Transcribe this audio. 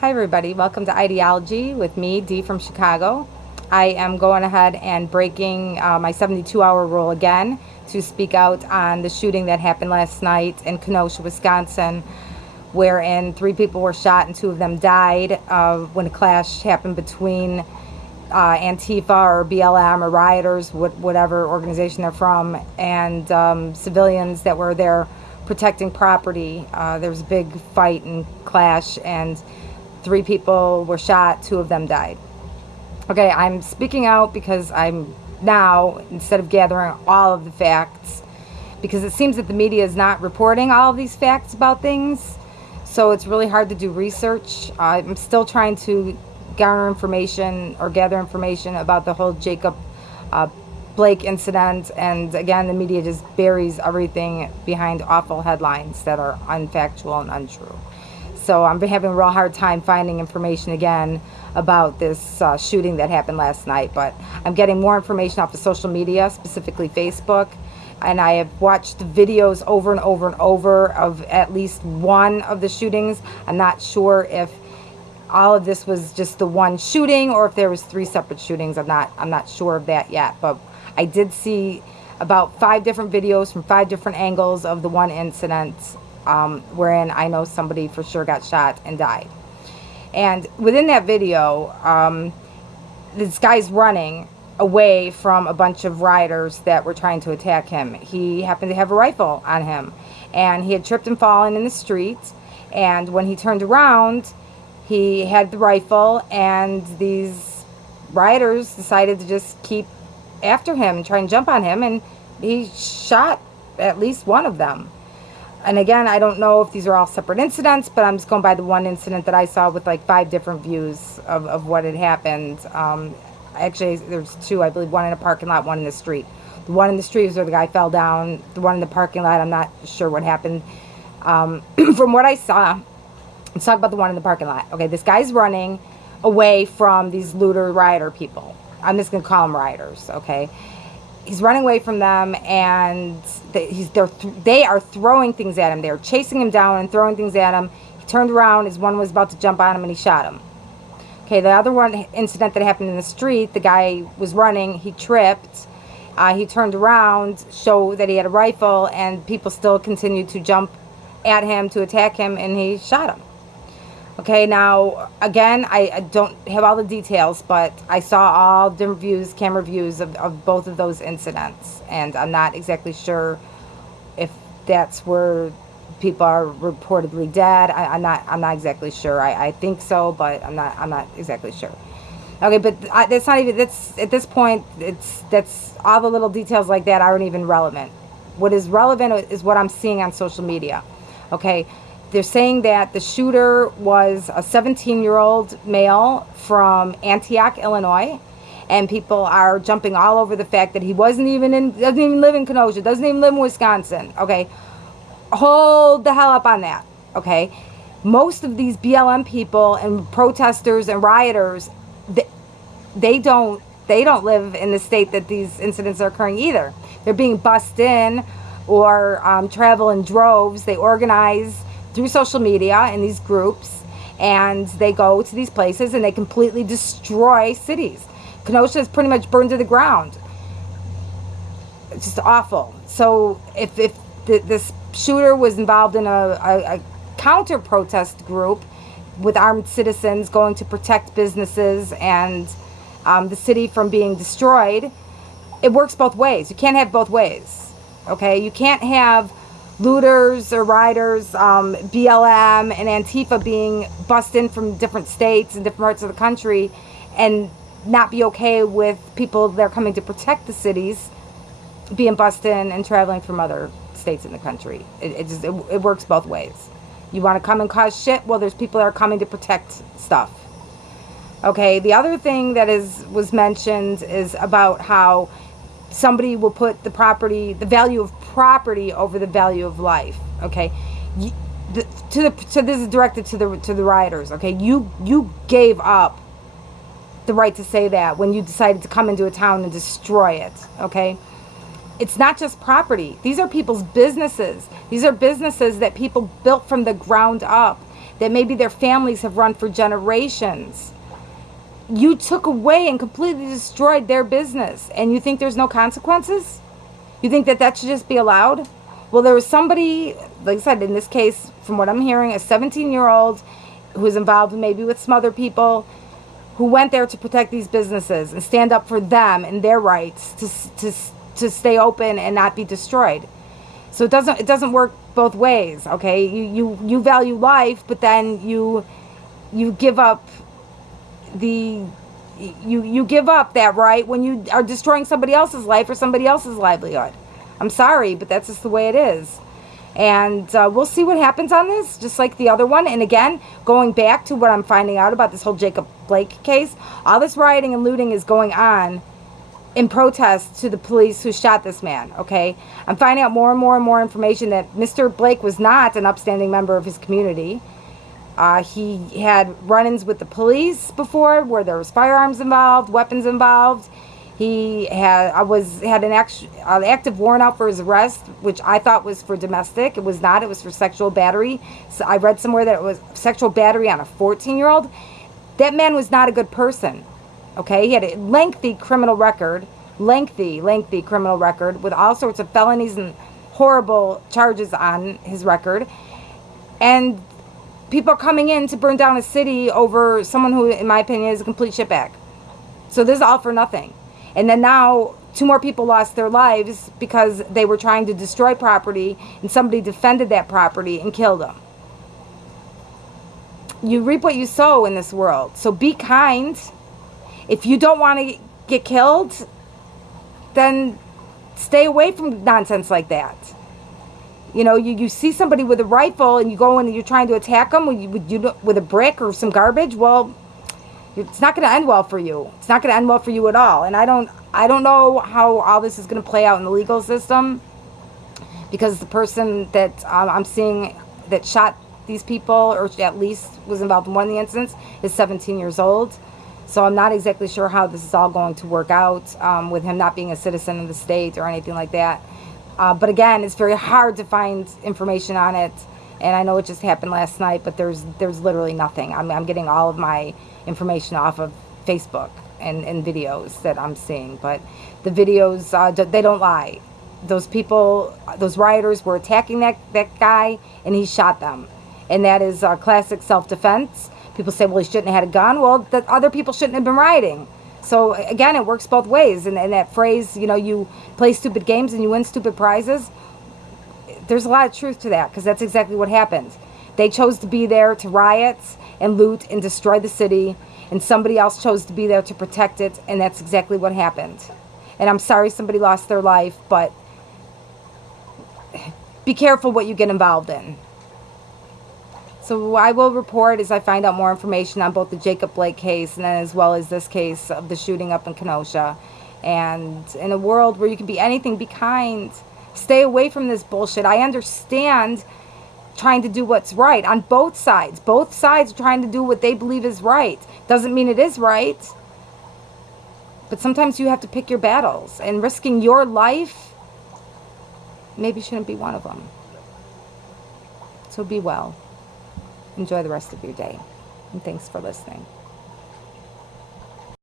Hi everybody, welcome to Ideology with me, Dee from Chicago. I am going ahead and breaking my 72-hour rule again to speak out on the shooting that happened last night in Kenosha, Wisconsin, wherein 3 people were shot and 2 of them died when a clash happened between Antifa or BLM or rioters, whatever organization they're from, and civilians that were there protecting property. There was a big fight and clash, and 3 people were shot, 2 of them died. Okay, I'm speaking out because I'm now, instead of gathering all of the facts, because it seems that the media is not reporting all of these facts about things, so it's really hard to do research. I'm still trying to gather information about the whole Jacob Blake incident, and again, the media just buries everything behind awful headlines that are unfactual and untrue. So I'm having a real hard time finding information again about this shooting that happened last night, but I'm getting more information off of social media, specifically Facebook, and I have watched videos over and over and over of at least one of the shootings. I'm not sure if all of this was just the one shooting or if there was 3 separate shootings. I'm not sure of that yet, but I did see about 5 different videos from 5 different angles of the one incident, wherein I know somebody for sure got shot and died. And within that video, this guy's running away from a bunch of rioters that were trying to attack him. He happened to have a rifle on him, and he had tripped and fallen in the street, and when he turned around, he had the rifle, and these rioters decided to just keep after him and try and jump on him, and he shot at least one of them. And again, I don't know if these are all separate incidents, but I'm just going by the one incident that I saw with like 5 different views of what had happened. Actually, there's 2, I believe, one in a parking lot, one in the street. The one in the street is where the guy fell down. The one in the parking lot, I'm not sure what happened. From what I saw, let's talk about the one in the parking lot. Okay, this guy's running away from these looter rioter people. I'm just going to call them rioters, okay? He's running away from them, and they are throwing things at him. They're chasing him down and throwing things at him. He turned around as one was about to jump on him, and he shot him. Okay, the other one incident that happened in the street, the guy was running, he tripped, he turned around, showed that he had a rifle, and people still continued to jump at him to attack him, and he shot him. Okay, now, again, I don't have all the details, but I saw all different views, camera views of both of those incidents, and I'm not exactly sure if that's where people are reportedly dead. I'm not exactly sure. I think so, but I'm not exactly sure. Okay, but that's not even, that's, at this point, that's all the little details like that aren't even relevant. What is relevant is what I'm seeing on social media. Okay, they're saying that the shooter was a 17-year-old male from Antioch, Illinois, and people are jumping all over the fact that he doesn't even live in Kenosha, doesn't even live in Wisconsin. Okay, hold the hell up on that. Okay, most of these BLM people and protesters and rioters, they don't live in the state that these incidents are occurring either. They're being bussed in or travel in droves. They organize through social media in these groups, and they go to these places and they completely destroy cities. Kenosha is pretty much burned to the ground. It's just awful. So if this shooter was involved in a counter-protest group with armed citizens going to protect businesses and the city from being destroyed, it works both ways. You can't have both ways. Okay, you can't have looters or rioters, BLM and Antifa being bussed in from different states and different parts of the country and not be okay with people that are coming to protect the cities being bussed in and traveling from other states in the country. It works both ways. You want to come and cause shit? Well, there's people that are coming to protect stuff. Okay, the other thing that was mentioned is about how somebody will put the value of property over the value of life. Okay, so this is directed to the rioters. Okay, you gave up the right to say that when you decided to come into a town and destroy it. Okay, it's not just property. These are people's businesses. These are businesses that people built from the ground up. that maybe their families have run for generations. You took away and completely destroyed their business, and you think there's no consequences? You think that should just be allowed? Well, there was somebody, like I said, in this case, from what I'm hearing, a 17-year-old who was involved maybe with some other people, who went there to protect these businesses and stand up for them and their rights to stay open and not be destroyed. So it doesn't work both ways, okay? You value life, but then you give up you give up that right when you are destroying somebody else's life or somebody else's livelihood. I'm sorry, but that's just the way it is. And we'll see what happens on this, just like the other one. And again, going back to what I'm finding out about this whole Jacob Blake case, all this rioting and looting is going on in protest to the police who shot this man, okay? I'm finding out more and more and more information that Mr. Blake was not an upstanding member of his community. He had run-ins with the police before where there was firearms involved, weapons involved. He had an active warrant out for his arrest, which I thought was for domestic. It was not. It was for sexual battery. So I read somewhere that it was sexual battery on a 14-year-old. That man was not a good person. Okay, he had a lengthy criminal record with all sorts of felonies and horrible charges on his record. And people are coming in to burn down a city over someone who, in my opinion, is a complete shitbag. So this is all for nothing. And then now 2 more people lost their lives because they were trying to destroy property and somebody defended that property and killed them. You reap what you sow in this world. So be kind. If you don't want to get killed, then stay away from nonsense like that. You know, you see somebody with a rifle and you go in and you're trying to attack them with a brick or some garbage. Well, it's not going to end well for you. It's not going to end well for you at all. And I don't know how all this is going to play out in the legal system, because the person that I'm seeing that shot these people, or at least was involved in one of the incidents, is 17 years old. So I'm not exactly sure how this is all going to work out with him not being a citizen of the state or anything like that. But again, it's very hard to find information on it. And I know it just happened last night, but there's literally nothing. I'm getting all of my information off of Facebook and videos that I'm seeing. But the videos, they don't lie. Those people, those rioters were attacking that guy, and he shot them. And that is classic self-defense. People say, well, he shouldn't have had a gun. Well, the other people shouldn't have been rioting. So again, it works both ways. And that phrase, you know, you play stupid games and you win stupid prizes, there's a lot of truth to that, because that's exactly what happened. They chose to be there to riot and loot and destroy the city, and somebody else chose to be there to protect it, and that's exactly what happened. And I'm sorry somebody lost their life, but be careful what you get involved in. So I will report as I find out more information on both the Jacob Blake case and then as well as this case of the shooting up in Kenosha. And in a world where you can be anything, be kind. Stay away from this bullshit. I understand trying to do what's right on both sides. Both sides are trying to do what they believe is right. Doesn't mean it is right. But sometimes you have to pick your battles. And risking your life maybe shouldn't be one of them. So be well. Enjoy the rest of your day. And thanks for listening.